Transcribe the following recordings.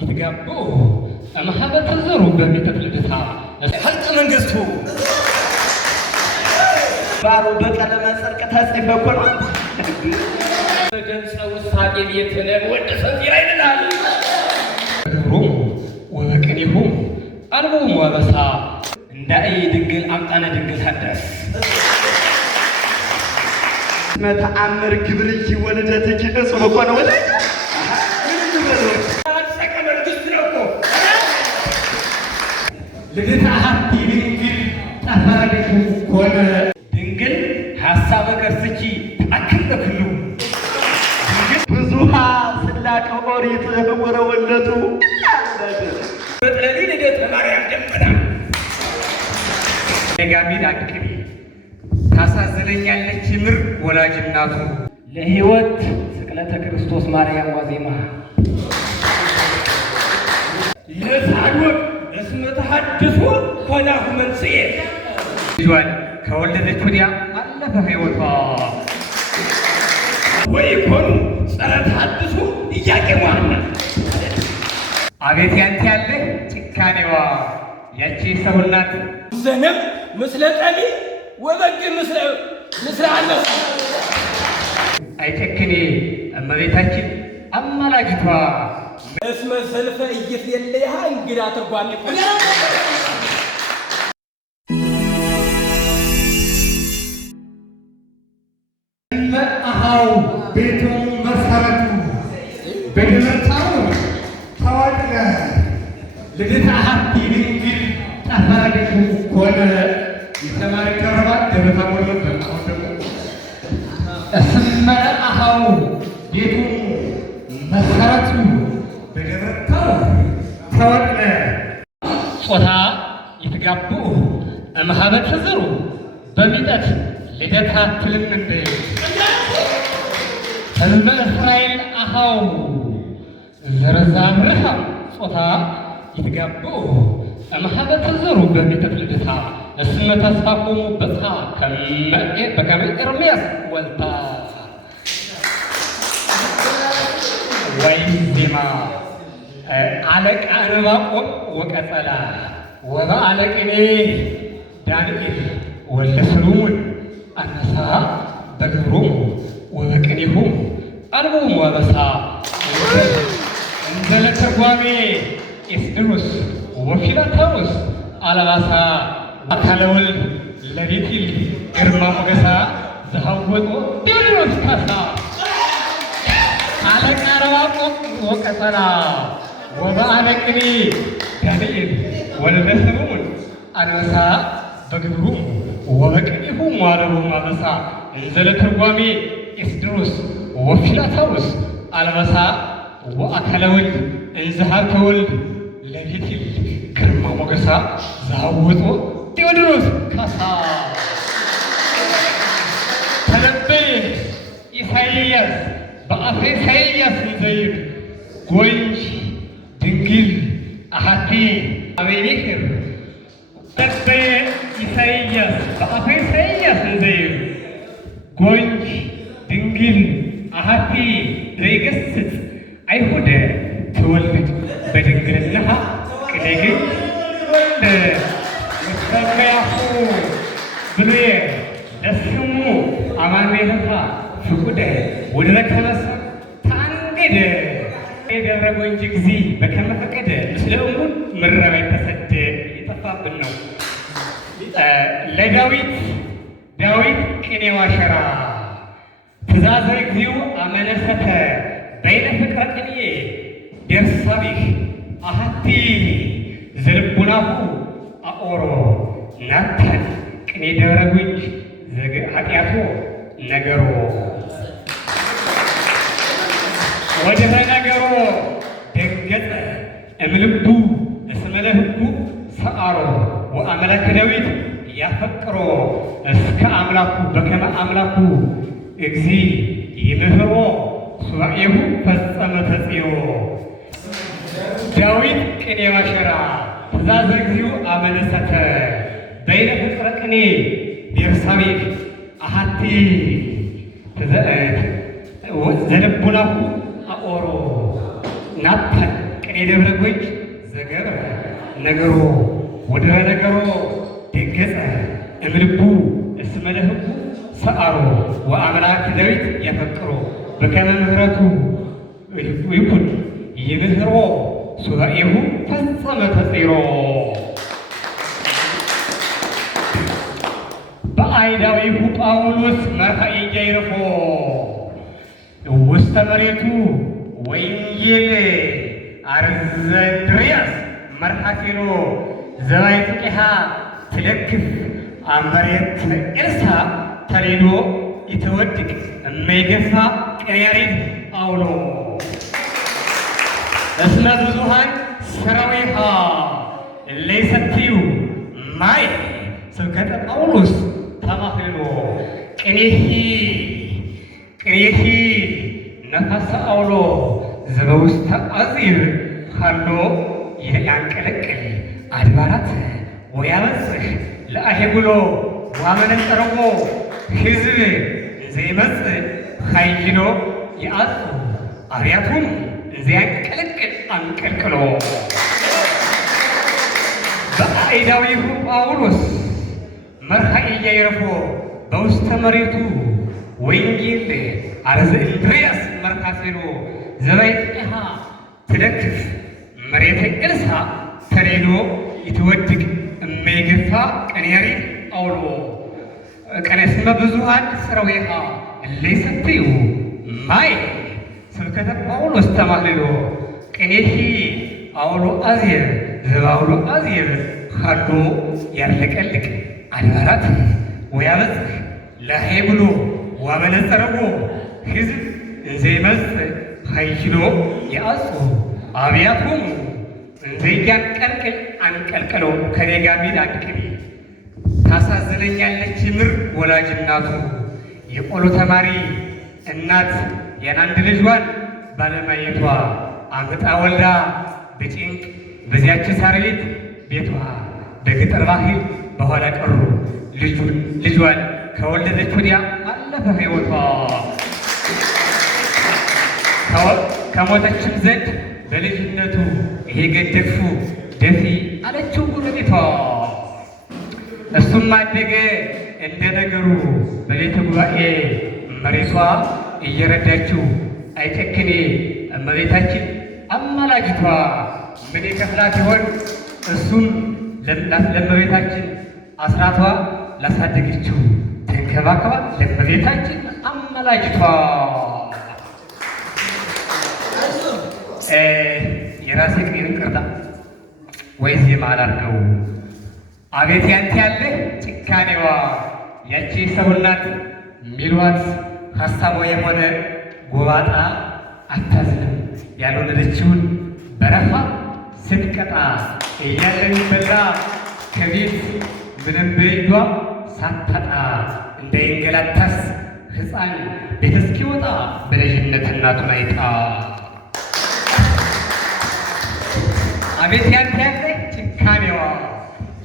ይትጋቡ እምኀበ ተዘሩ በቤተ ፍልደታ ሀልቀ መንግሥቱ ባሮ በቀለመ ጽድቅ ተጽሕፈ ኮኖ በደምፀ ውሳጤ ቤትነ ወድሰ ዚራ ይልናል ግብሮሙ ወበቅኔሆሙ አልቦሙ አበሳ እንዳይ ድንግል አምጣነ ድንግል ሀዳስ መተአምር ግብርኪ ወልደትኪ እጹብ ኮነ ወላይ ሀልቀ መንግሥት ነው እኮ ልደታ ሀብቲ ድንግል ጠፈረደቱ ኮነ ድንግል ሀሳበ ከርስኪ ተአክል በኩሉ ብዙሃ ስላቀ ኦሪት ህቡረ ወለቱ በጥለሊ ልደተ ማርያም ደመና ጋሚን አቅቢ ታሳዝነኛለች ምር ወላጅ እናቱ ለሕይወት ስቅለተ ክርስቶስ ማርያም ዋዜማ ለሳዶቅ እስመ ተሐድሶ ኮናሁ መንስኤ ልጇን ከወለደች ወዲያ አለፈ ሕይወቷ ወይኮኑ ጸረ ተሐድሶ ኢያቄሟና አቤት ያንተ ያለ ጭካኔዋ ያቺ ሰው ናት ዘነብ ምስለ ጠሊ ወበግ ምስለ አነሱ አይጨክኔ እመቤታችን አማላጅቷ እስመ ሰልፈ ኢይትሌሃ እንግዳ ትርጓሜ አሃው ቤቱ መሰረቱ በደመታው ታወቀ ልደታ ሀብቲ ድንግል ጠፈረደቱ ኮነ የተማሪ ቀረባት ደመታ ሞልበት አሁን ደግሞ እስመ አሃው ቤቱ መሰረቱ በደመታው ታወቀ ጾታ ይትጋቡ እምኀበ ተዘሩ በሚጠት ልደታ ትልም እንደ ሕዝበ እስራኤል አሃው ዘረዛምርሃ ጾታ ይትጋቡ እምኀበ ተዘሩ በቤተ ፍልደታ እስመ ተስፋኮሙ በጽሐ በከመ ኤርምያስ ወልታ ወይ ዜማ አለቃ ዕንባቆም ወቀጸላ ወበአለ ቅኔ ዳንኤል ወልደ ሰሎሞን አነሳ በግብሮሙ ወበቅኔሆሙ አልቦሙ አበሳ እንዘለ ተርጓሜ ኤስድሮስ ወፊላታዎስ አልባሳ አካለ ወልድ ለቤቴል ግርማ ሞገሳ ዘሐወጦ ቴዎድሮስ ካሳ አለቃ ዕንባቆም ወቀጸላ ወበአለ ቅኔ ዳንኤል ወልደ ሰሎሞን አነሳ በግብሮሙ ወበቅኔሆሙ አልቦሙ አበሳ እንዘለ ተርጓሜ ኤስድሮስ ወፊላታዎስ አልባሳ ወአካለ ወልድ እንዘሃተ ወልድ ለቤቴል ግርማ ሞገሳ ዘሐወጦ ቴዎድሮስ ካሳ ተነበየ ኢሳይያስ በአፈ ኢሳይያስ እንዘይብ ጎንጅ ድንግል አሐቲ አቤሜክር ተነበየ ኢሳይያስ በአፈ ኢሳይያስ እንዘይብ ጎንጅ ድንግል አሐቲ ዘይገስጽ አይሁደ ትወልድ በድንግልናሃ ቅኔግን ወልደ ወሰማያሁ ብሉየ ለስሙ አማኑኤልሃ ፍቁደ ወድረ ከመሰ ታንገደ የደብረ ጎንጅ ጊዜ በከመ ፈቀደ ምስለ እሙን ምረባይ ተሰደ የጠፋብን ነው። ለዳዊት ቅኔዋ ሸራ ትእዛዘ እግዚኡ አመነሰተ በይነ ፍቅረ ቅኔ ደርሳቢህ አሐቲ ዘልቡናሁ አኦሮ ናታን ቅኔ ደብረ ጎንጅ ኃጢአቶ ነገሮ ወደበ ነገሮ ደንገጸ እምልቡ እስመ ለሕጉ ሰአሮ ወአምላከ ዳዊት ያፈቅሮ እስከ አምላኩ በከመ አምላኩ እግዚ ይምህሮ ሱባኤሁ ፈጸመ ተጽዮ ዳዊት ቅኔዋ ሸራ ትእዛዘ እግዚኡ አመነሰተ በይነ ፍቅረ ቅኔ ቤርሳቤህ አሐቲ ዘልቡናሁ አኦሮ ናታን ቅኔ ደብረ ጎጅ ዘገብረ ነገሮ ወድረ ነገሮ ደገጸ እምልቡ እስመ ለሕጉ ሰአሮ ወአምላክ ዳዊት ያፈቅሮ በከመ ምሕረቱ ይኩን ይምህሮ ሱባኤሁ ፈጸመ ተጽሮ በአይዳዊሁ ጳውሎስ መርኃ ኢያይረፎ ውስተ መሬቱ ወንጌል አርዘንድርያስ መርኃቴሎ ዘባይጥቂሃ ትለክፍ አመሬት ኤልሳ ተሌሎ ይተወድቅ እመይገፋ ቅንያሬት አውሎ እስመ ብዙኃን ሠራዊሃ እለይሰትዩ ማይ ስብከተ ጳውሎስ ተማህሎ ቅኔሂ ነፋሰ አውሎ ዘበውስተ አዚር ሃሎ ያንቀለቅል አድባራት ወያበጽሕ ለአሄጉሎ ዋመነጠረሞ ሕዝብ እንዘይመጽእ ኃይሎ ይአጽ አብያቱም እንዘያንቀለቅል አንቀልቅሎ በአይዳዊሁ ጳውሎስ መርኃ ኢያይረፎ በውስተ መሬቱ ወንጌል አርዘንድርያስ መርኃቴሎ ዘባይጥቂሃ ትለክፍ መሬተ ኤልሳ ተሌሎ ይትወድቅ እመይገፋ ቅንያሬት አውሎ እስመ ብዙኃን ሠራዊሃ እለይሰትዩ ማይ ስብከተ ጳውሎስ ተማህሎ ቅኔሂ አውሎ አዝየር ዘባውሎ አዝየር ሃሎ ያርለቀልቅ አድባራት ወያበጽሕ ለሄጉሎ ዋመነጸረዎ ሕዝብ እንዘይመጽእ ኃይሎ ይአጽ አብያቶሙ እንዘያንቀልቅል አንቀልቅሎ ከኔ ጋር ሚል አንቅቢ ታሳዝነኛለች ምር ወላጅ እናቱ የቆሎ ተማሪ እናት የአንድ ልጇን ባለማየቷ አምጣ ወልዳ በጭንቅ በዚያች ሳር ቤቷ በገጠር ባህል በኋላ ቀሩ ልጇን ከወለደች ወዲያ አለፈ ሕይወቷ ከሞተችም ዘንድ በልጅነቱ ይሄ ገደፉ ደፊ አለችው ጎረቤቷ። እሱም አደገ እንደ ነገሩ በቤተ ጉባኤ መሬቷ እየረዳችው አይጨክኔ እመቤታችን አማላጅቷ ምን ይከፍላት ይሆን? እሱም ለእመቤታችን አስራቷ ላሳደገችው ተንከባከባ ለእመቤታችን አማላጅቷ። የራሴ ቅኔን ቅርታ ወይ ዜማ አላልከው አቤት ያንተ ያለ ጭካኔዋ ያቺ ሰው እናት ሚሏት ሀሳቧ የሆነ ጎባጣ አታዝንም ያልወለደችውን በረሃ ስትቀጣ እያለ የሚበላ ከቤት ምንም በእጇ ሳታጣ እንዳይንገላታስ ሕፃን ቤት እስኪወጣ በልጅነት እናቱን አይጣ። አቤት ያንተ ያለ ጭካኔዋ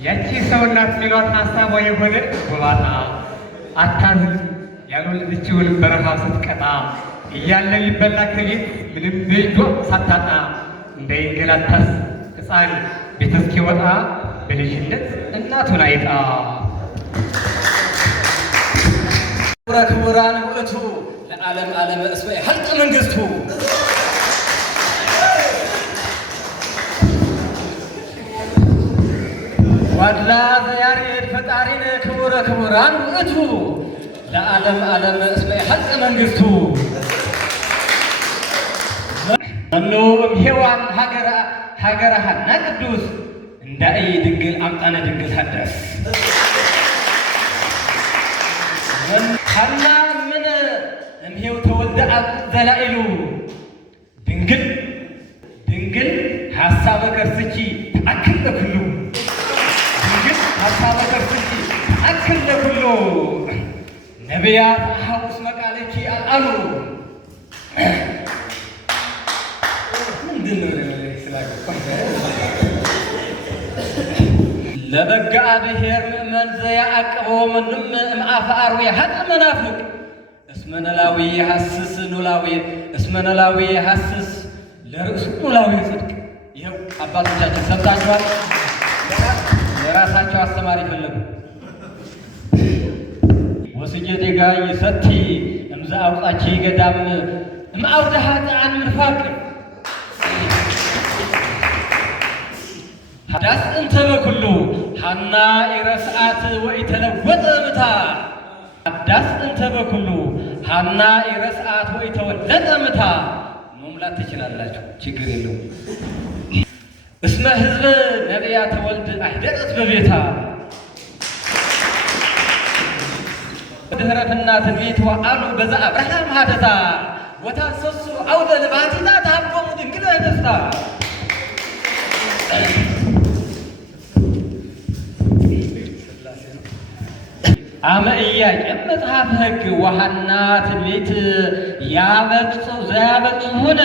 ያቺ ሰው እናት ሚሏት ሀሳቧ የሆነ ጎባጣ አታዝንም ያልወለደችውን በረሃ ስትቀጣ እያለ ሊበላ ከቤት ምንም በእጇ ሳታጣ እንዳይንገላታስ ሕፃን ቤት እስኪወጣ በልጅነት እናቱን አይጣ። ክቡራን ውእቱ ለዓለም ዓለመ እስመ ሀልቀ መንግሥቱ ዋድላ ዘያሬድ ፈጣሪነ ክቡራን ውእቱ ለዓለም ዓለመ እስመ ሀልቀ መንግሥቱ እምነውም ሔዋን ሀገረ ሐና ቅዱስ እንዳይ ድንግል አምጣነ ድንግል ሀዳስ ሐና ምን እምሄው ተወልደ አብ ዘላኢሉ ድንግል ሐሳበ ከርስኪ ተአክል ለኩሉ ድንግል ሐሳበ ከርስኪ ተአክል ለኩሉ ነቢያት ሐውስ መቃለኪ አልአሉ ለበጋ ብሔር ምእመን ዘያዕቅቦ ምንም እምአፈ አርዌ ሀጥ መናፍቅ እስመ ነላዊ የሐስስ ኖላዊ እስመ ነላዊ የሐስስ ለርእሱ ኖላዊ ጽድቅ አባቶቻችን ሰምታችኋል። ለራሳቸው አስተማሪ ፈለጉ። ወስጄ ዴጋይ ሰቲ እምዛ አውጣቺ ገዳም እምአውደ ኃጥአን ምርፋቅ ዳስ እንተ በኩሉ ሐና ኢረስአት ወኢተለወጠ ምታ ዳስ እንተ በኩሉ ሐና ኢረስአት ወኢተወለጠ ምታ መሙላት ትችላላችሁ፣ ችግር የለውም። እስመ ህዝበ ነቢያተ ወልድ አይደረት በቤታ ድህረትና ትንቢት ወአሉ በዛ አብርሃም ሀደታ ወታሰሱ አውደ ልባቲታ ታቦሙ ድንግል ደስታ አመ ኢያቄም መጽሐፍ ሕግ ወሐና ትንቢት ዘያበጽሑነ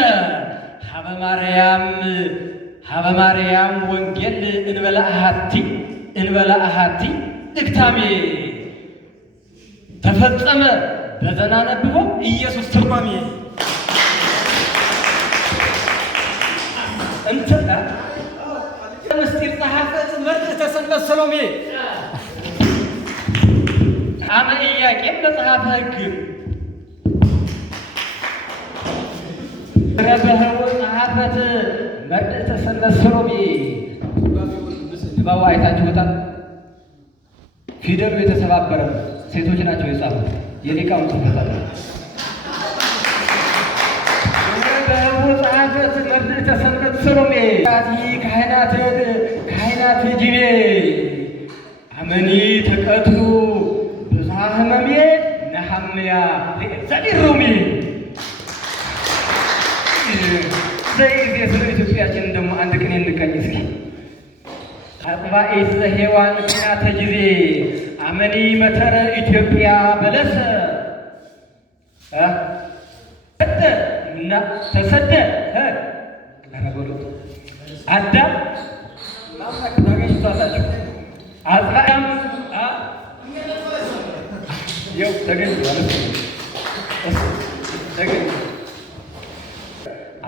ሀበ ማርያም ወንጌል እንበለ አሐቲ እግታሜ ተፈጸመ በዘናነብቦ ኢየሱስ ትርጓሜ እንትና ምስጢር ጸሐፈ መርዕተ ሰንበት ሰሎሜ አመ ኢያቄም መጽሐፈ ሕግ ረበህው ጸሐፈት መርዕተ ሰንበት ሰሎሜ ንባቡ አይታችሁታል። ፊደሉ የተሰባበረ ሴቶች ናቸው የጻፉት። የሊቃውንት ጽሕፈት አለ። ረበህው ጸሐፈት መርዕተ ሰንበት ሰሎሜ ካህናት ጅቤ አመኒ ተቀትሉ ህመሜ ነሐምያ ዘዲሩሚ ዘይዜ ስለ ኢትዮጵያችን ደግሞ አንድ ቀን እንቀኝ እስኪ አጥባኤ ዘሄዋን ቅናተ ጊዜ አመኒ መተረ ኢትዮጵያ በለሰ እና ተሰደ ለነበሩት አዳም ማምለክ ታገኝቷላችሁ። አጥባም ይው ተገኝ ማለት ተገኝ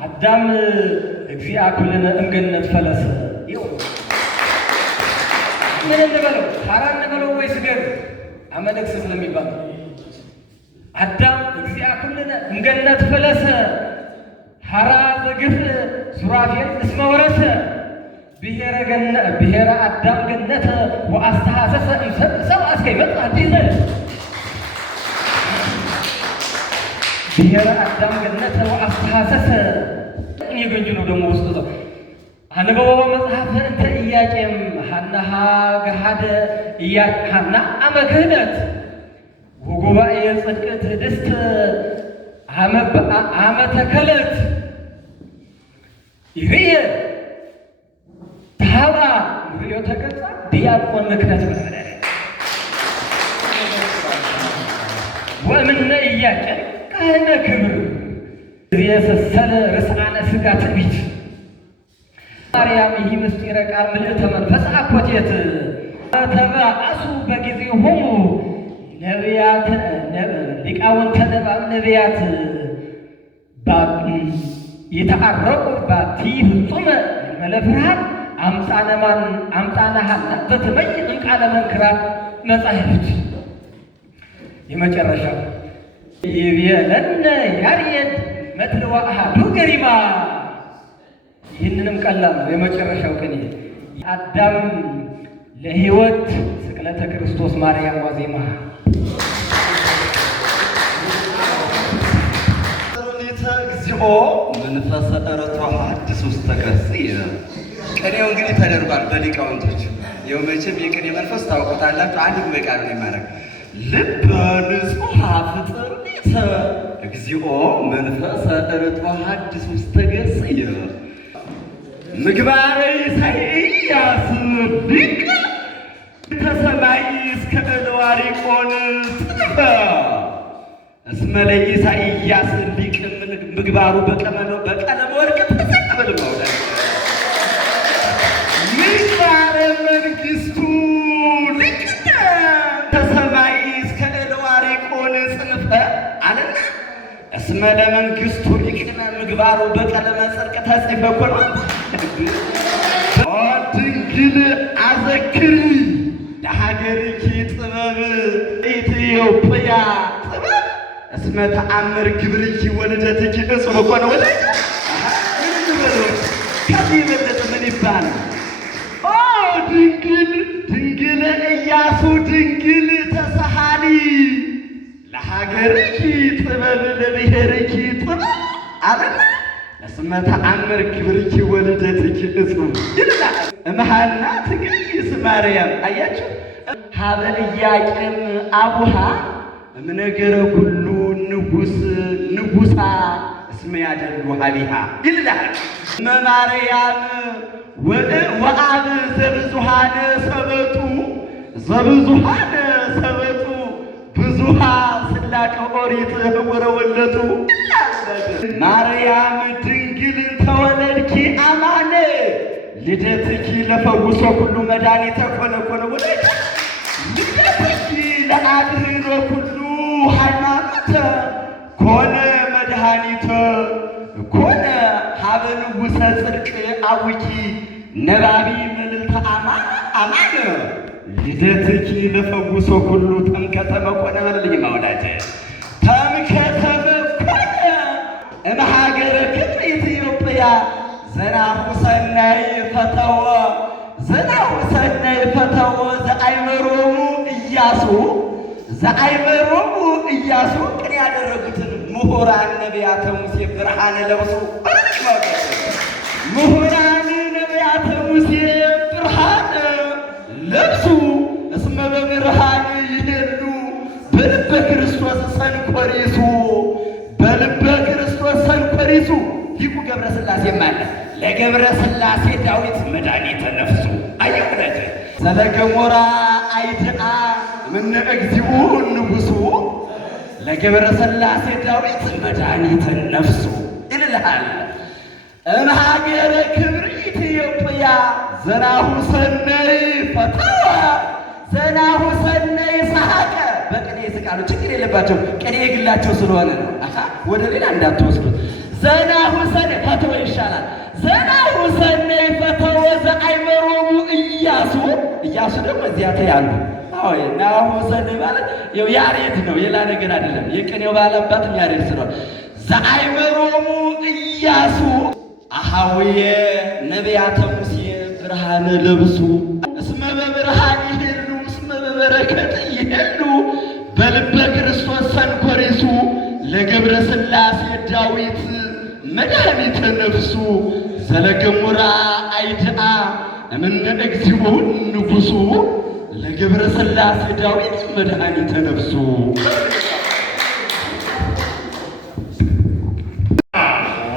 አዳም እግዚአ ኩልነ እምገነት ፈለሰ ይው ምን እንበለው ሐራ እንበለው ወይስ ገር አመለክስ ስለሚባል አዳም እግዚአ ኩልነ እምገነት ፈለሰ ሐራ ዘግፍ ሱራፌል እስመ ወረሰ ብሔረ አዳም ገነተ ወአስተሐሰሰ እምሰብእ አስከይ መጽ አዲስ ብሔረ አዳም ገነተ ወአስተሐሰሰ የገንጅ ነው ደግሞ ውስጥ ነው። አንበቦ መጽሐፈ እንተ ኢያቄም ሐናሃ ገሃደ ሐና አመ ክህነት ወጉባኤ ጽድቅት ድስት አመ ተከለት ይሄ ታባ ምሪዮ ተቀጻ ዲያቆን ምክነት ብለናል። ወእምነ ኢያቄም ካህነ ክብር የሰሰለ ርስዓነ ሥጋ ትዕቢት ማርያም ይህ ምስጢረ ቃል ምልዕተ መንፈስ አኮቴት ተባአሱ በጊዜሆሙ ነቢያት ሊቃውንተ ነቢያት የተአረቁ ባቲ ፍጹመ መለፍርሃት አምጣነ ሐና በትመይ እንቃለ መንክራት መጻሕፍት የመጨረሻው ይቤለነ ያሬድ መትልዋ አሐዱ ገሪማ። ይህንንም ቀላል ነው። የመጨረሻው ቅኔ አዳም ለሕይወት ስቅለተ ክርስቶስ ማርያም ዋዜማ እግዚኦ መንፈሰ ዕረቱ ሐዲስ ውስተ ገጽየ። ቅኔው እንግዲህ ተደርጓል በሊቃውንቶች። ይኸው መቼም የቅኔ መንፈስ ታውቁታላችሁ። አንድ ጉባኤ ቃል ነው የማደርግ ልበ ንጹሐ ፍጥርኒተ እግዚኦ መንፈሰ ዕረቱ ሐዲስ ውስተ ገጽየ ምግባረ ኢሳይያስ ሊቅ ተሰማይ እስከ እልዋሪቆን ጽፈ እስመ ለኢሳይያስ ሊቅ ምግባሩ በቀለመ ወርቅ ተሰቀበል ማውዳ ምግባረ መንግስቱ ሊቅ ተሰማይ እስከ እልዋሪቆን ጽፈ አለና እስመ ለመንግስቱ ሊቅነ ምግባሩ በቀለመ ጽድቅ ተጽፈ ኮኖ ድንግል አዘክሪ ለሀገርኪ ጥበብ ኢትዮጵያ ጥበብ እስመ ተአምር ግብርኪ ወልደትኪ እጹብ ኮነ ወላይ ከዚህ የበለጠ ምን ይባላል? ድንግል ኢያሱ ድንግል ተሰሃሊ ለሀገርኪ ጥበብ ለብሔርኪ ጥበብ አለና እስመ ተአምር ግብርኪ ወልደትኪ እጹብ ይላል። እምሃና ትገይስ ማርያም አያችሁ ሀበ ኢያቄም አቡሃ እምነገረ ኩሉ ንጉሳ እስመ ያደሉ ሀቢሃ ይላል። እመማርያም ወአብ ዘብዙሃነ ሰበጡ ብዙሃ ስላቀ ኦሪት ወረወለቱ ማርያም ድንግል ተወለድኪ አማነ ልደትኪ ለፈውሶ ኩሉ መድኃኒተ ኮነ ወለደ ልደትኪ ለአድኅኖ ኩሉ ሃይማኖተ ኮነ መድኃኒተ ኮነ ሀበ ንጉሠ ጽድቅ አቡኪ ነባቢ መልዕልተ አማነ ልደትኪ ለፈውሶ ኩሉ ተምከተመ ኮነ በልልኝ ማውላጀ ተምከተመ ኮነ እምሃገረ ክብር ኢትዮጵያ ዘናሁ ሰናይ ፈተወ ዘአይመሮሙ ኢያሱ ቅን ያደረጉትን ምሁራን ነቢያተ ሙሴ ብርሃነ ለብሱ ምሁራን ነቢያተ ሙሴ ብርሃነ ለብሱ እስመ በብርሃን ይሄሉ በልበ ክርስቶስ ሰንኮሪሱ ሊቁ ገብረ ሥላሴ ማለት ለገብረ ሥላሴ ዳዊት መድኃኒተ ነፍሱ አየሁለት ዘለገሞራ አይድአ እምነ እግዚኡ ንጉሡ ለገብረ ሥላሴ ዳዊት መድኃኒተ ነፍሱ ይልልሃል። እምሃገረ ክብር ኢትዮጵያ ዘናሁ ሰነይ ፈተወ ዘናሁ ሰነይ ሰሐቀ በቅኔ ይስቃሉ፣ ችግር የለባቸው ቅኔ የግላቸው ስለሆነ ነው። ወደ ሌላ እንዳትወስዱት። ዘናሁ ሰነይ ፈተወ ይሻላል። ዘናሁ ሰነይ ፈተወ ዘአይመሮሙ ኢያሱ ደግሞ እዚያ ተያሉ። ናሁ ሰነይ ማለት ያሬድ ነው፣ ሌላ ነገር አይደለም። የቅኔው ባላባትም ያሬድ ስለሆነ ዘአይመሮሙ ኢያሱ አሃውየ ነቢያተ ሙሴ ብርሃነ ለብሱ እስመ በብርሃን ይሄሉ እስመ በበረከት ይሄሉ በልበ ክርስቶስ ሰንኮሪሱ ለገብረ ሥላሴ ዳዊት መድኃኒተ ነፍሱ ዘለገሙራ አይድአ እምነ እግዚኡ ንጉሡ ለገብረ ሥላሴ ዳዊት መድኃኒተ ነፍሱ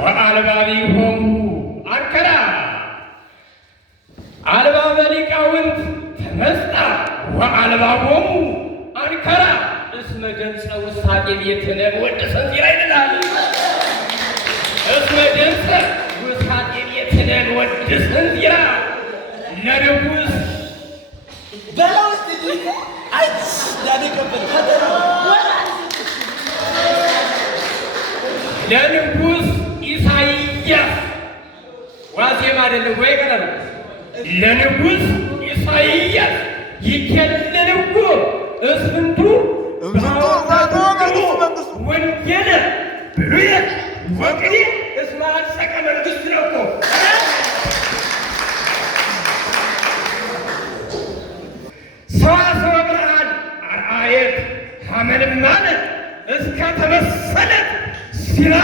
ወአልባቢሆሙ አንከራ አልባበ ሊቃውንት ተመስጣ ወአልባቦሙ አንከራ እስመ ገንጸ ውሳጤ ቤትነ ወድሰ ይላል። እስመ ገንጸ ውሳጤ ቤትነ ወድሰ ይላል። ለንጉሥ በላውስጥ አይስ ያደቀበል ፈተና ለንጉሥ ኢሳይያስ ዋዜማ አይደለም ወይ ቀላል ለንጉሥ ኢሳይያስ ይከለልዎ እስንቱ ወንጌለ ብሉየ ወቅኔ እስመ አጸቀ መንግሥት ነው እኮ ሰዋስወ ብርሃን አርአየት ሐመልማለ እስከ ተመሰለት ሲራ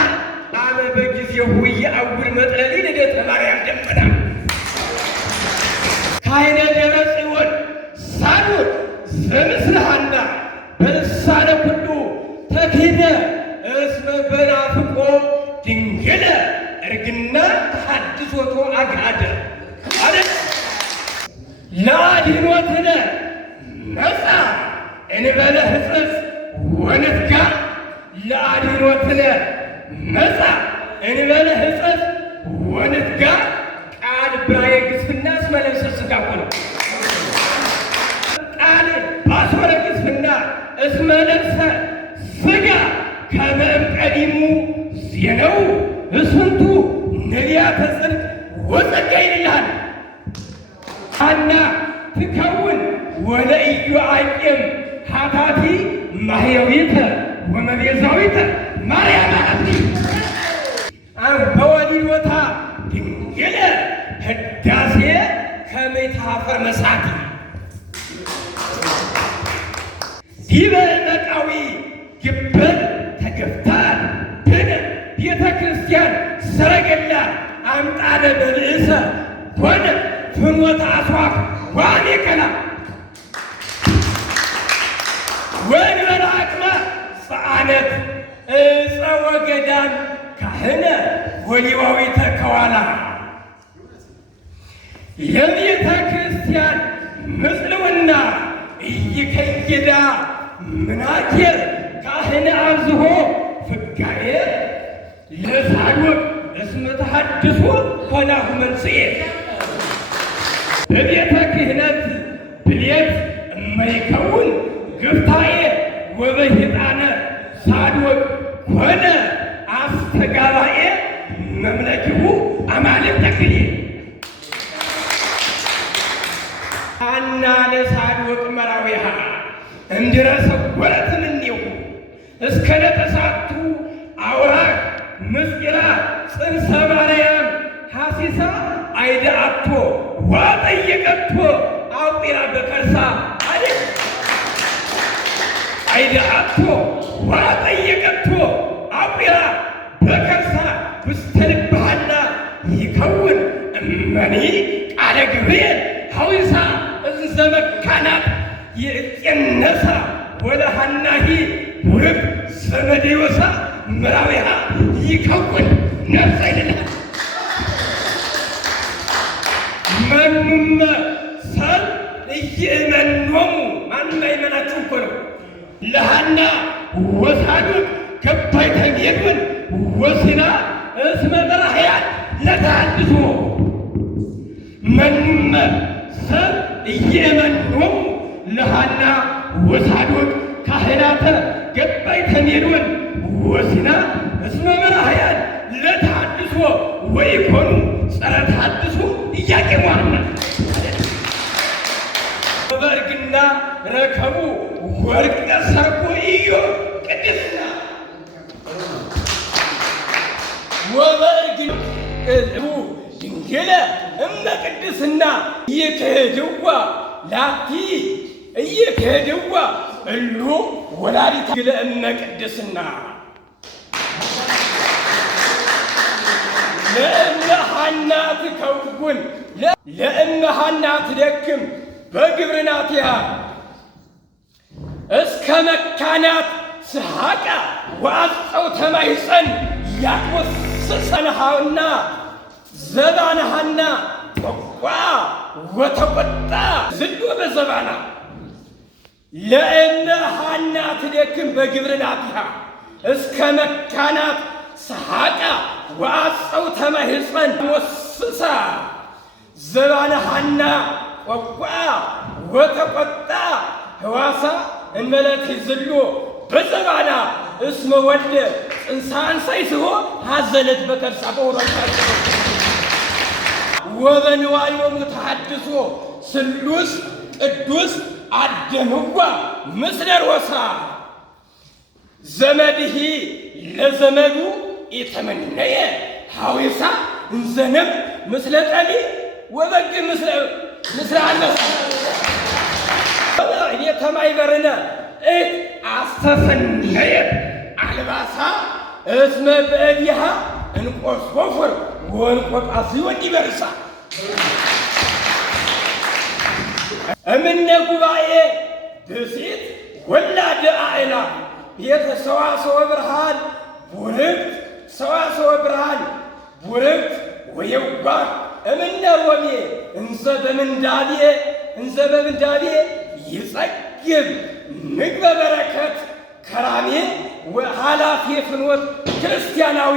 አመ በጊዜው ይአውር መጥለሊ ልደተ ማርያም ደመና ካህነ ደብረ ጽዮን ሳኑር ዘምስለ ሐና በልሳነ ኩሉ ተኪደ እስመ በናፍቆ ድንግለ እርግና ተሐድሶቶ አግሃደ ማለት ለአድኅኖትነ መጻ እንበለ ሕፀፅ ወንትጋ ለአድኅኖትነ መጻ እንበለ ሕፀፅ ወንትጋ ቃል ብራየ ግስፍና እስመ ለብሰ ሥጋ ነው። ቃል ባሶረ ግስፍና እስመ ለብሰ ሥጋ ከመ እምቀዲሙ ዜነው እስንቱ ነቢያተ ጽድቅ ወጸጋ ይልሃል። ሐና ትከውን ወለኢዮአቄም ኃታቲ ማሕየዊተ ወመቤዛዊተ ማርያም አቲ በወዲሎታ ድንግል ህዳሴ ከመይታፈር መሳቲ ዲበ ዕመቃዊ ግብር ተገፍታል ብን ቤተ ክርስቲያን ሰረገላ አምጣነ በብእሰ ኮነ ፍኖተ አስዋክ ዋኔከላ ወንበረ አቅመ ጸአነት ዕፀ ወገዳም ካህነ ወሌዋዊተ ከዋላ የቤተ ክርስቲያን ምጽልውና ኢይከይዳ ምናኬር ካህነ አብዝሆ ፍጋዬ ለሳዶቅ እስመ ተሐድሶ ኮናሁ መንጽኤ በቤተ ክህነት ብሌት እመይከውን ግፍታዬ ወበሂጣነ ሳዶቅ ኮነ አስተጋባኤ መምለኪሁ አማልክተ ክልኤ ሐና ለሳዶቅ መራዊሃ እንድረሰ ወረትምኔሁ እስከ ለተሳቱ አውራቅ ምስጢራ ጽንሰ ማርያም ሐሲሳ አይደአቶ ዋጠየቀቶ አውጢራ በከርሳ አይደአቶ ዋጠየቀቶ አውጢራ በከርሳ ውስተ ልብሃና ይከውን እመኒ ቃለ ገብርኤል ሐዊሳ እንዘ መካናት ይእጤነሳ ወለሃናሂ ውርብ ዘመዴወሳ ምራዊሃ ይከውን ነፍሰ ይልናል መኑመ ሰብ እይእመኖሙ ማንም አይመናችሁ እኮ ነው። ለሃና ወሳዶቅ ገባይተ ሜዶን ወሲና እስመ በራህያን ለተሐድሶ መኑመ ሰብ እይእመኖሙ ለሃና ወሳዶቅ ካህናተ ገባይተ ሜዶን ወሲና እስመ በራህያን ለተሐድሶ ወይኮኑ ጸረ ተሐድሶ እያቄሟና በርግና ረከቡ ወርቅነ ሰርጎ ኢዮ ቅድስና ወበርግን ቅልቡ ድንግለ እመ ቅድስና እየከሄድዋ ላቲ እየከሄድዋ እሉ ወላዲተ ድንግለ እመ ቅድስና ለእመ ሐና ትከውን ለእመ ሐና ትደክም በግብርናትያ እስከ መካናት ስሐቃ ወአጽውተ ማኅፀን ያቆስሰንሃና ዘባንሃና ጦቋ ወተቆጣ ዝሎ በዘባና ለእመ ሐና ትደክም በግብርናትያ እስከ መካናት ስሐቃ ወአጽውተ ማኅፀን ወስሳ ዘባንሃና ጦቋ ወተቆጣ ህዋሳ እንመለት ዝሎ በዘባና እስመ ወልደ ጽንሳን ሳይስሆ ሐዘነት በከርሳ በወራታ ወበንዋዮሙ ተሐድሶ ስሉስ ቅዱስ አደምዋ ምስለ ሮሳ ዘመድሂ ለዘመዱ ኢተመነየ ሐዊሳ እንዘነብ ምስለ ጠሊ ወበግ ምስለ አነሳ የተማይበርነ እት አስተሰነየት አልባሳ እስመ በእዲሃ እንቆስቆፍር ወንቆጣሲ ወዲበርሳ እምነ ጉባኤ ብእሲት ወላደ አእላፍ ቤተ ሰዋስወ ብርሃን ቡርክት ሰዋስወ ብርሃን ቡርክት ወየዋህ እምነ ሮሜ እንዘ በምንዳቤ ይጸግብ ምግበ በረከት ከራሜ ወኃላፊ ፍኖት ክርስቲያናዊ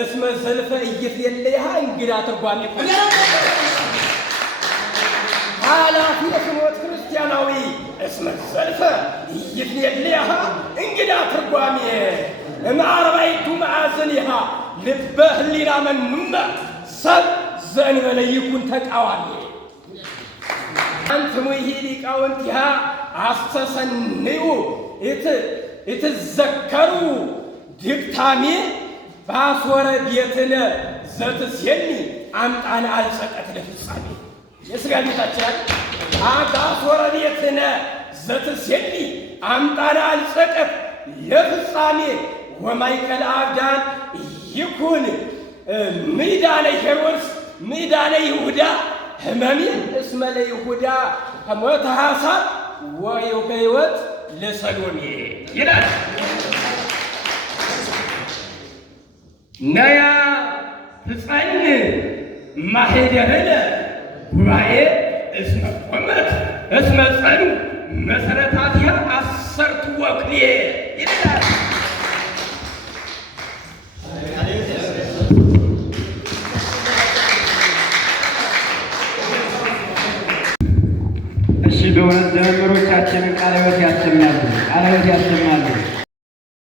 እስመ ዘልፈ ኢይትሌለይሃ እንግዳ ትርጓሜ ኃላፊ ፍኖት ክርስቲያናዊ እስመ ዘልፈ ኢይትሌለይሃ እንግዳ ትርጓሜ እምአርባዕቱ ማዕዘኒሃ ልበ ህሊና መኑመ ሰብ ዘእንበለ ይኩን ተቃዋሚ አንትሙ ይሄ ሊቃውንቲሃ አስተሰንዩ እትዘከሩ ድግታሜ በአስወረ ቤትነ ዘትሴኒ አምጣነ አልጸቀት ለፍጻሜ የሥጋ ቤታችን በአስወረ ቤትነ ዘትሴኒ አምጣነ አልጸቀት ለፍጻሜ ወማእከለ አብዳን ይኩን ምዳነ ሄሮድስ ምዳነ ይሁዳ ህመሜ እስመ ለይሁዳ ሞተ ሐሳብ ወሕይወት ለሰሎሜ ይላል። ነያ ትጸን ማኅደርነ ጉባኤ እስመ ቆመት እስመ ጸኑ መሠረታቲሃ አሰርቱ ወክልኤ ይላል። እሺ፣ በእውነት ዘመሮቻችንን ቃለ ሕይወት ያሰማሉ፣ ቃለ ሕይወት ያሰማሉ።